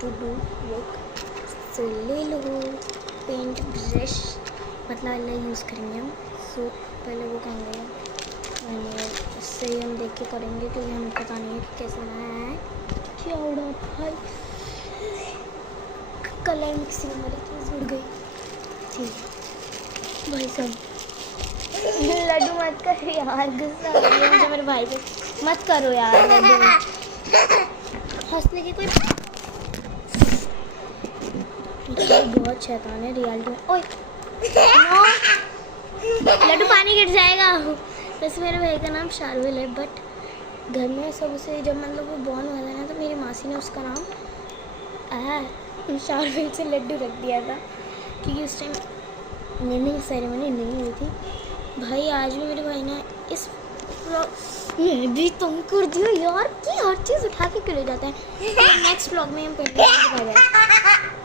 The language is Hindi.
To do work. सो ले लो पेंट ब्रश, पतला वाला यूज़ करेंगे हम। सो पहले वो करेंगे और इससे ही हम देख के करेंगे क्योंकि हमें पता नहीं है कि कैसे बनाना है। क्या उड़ा भाई, कलर मिक्सिंग वाली चीज़ उड़ गई। ठीक है भाई साहब, लड्डू मत कर यार, गुस्सा आ गया मुझे मेरे भाई पे। मत करो यार लड्डू, हंसने की कोई बहुत शैतान है रियलिटी में। ओए नो, लड्डू पानी गिर जाएगा। वैसे मेरे भाई का नाम शार्विल है, बट घर में सब उसे जब मतलब वो बॉर्न हुआ था ना तो मेरी मासी ने उसका नाम शार्विल से लड्डू रख दिया था क्योंकि उस टाइम नेमिंग सेरेमनी नहीं हुई थी। भाई आज भी मेरे भाई ने इस मैं भी तुम कर दियो यार कि हर चीज़ उठा के क्यों ले जाता है। नेक्स्ट व्लॉग में हम पेंटिंग दिखा जाए।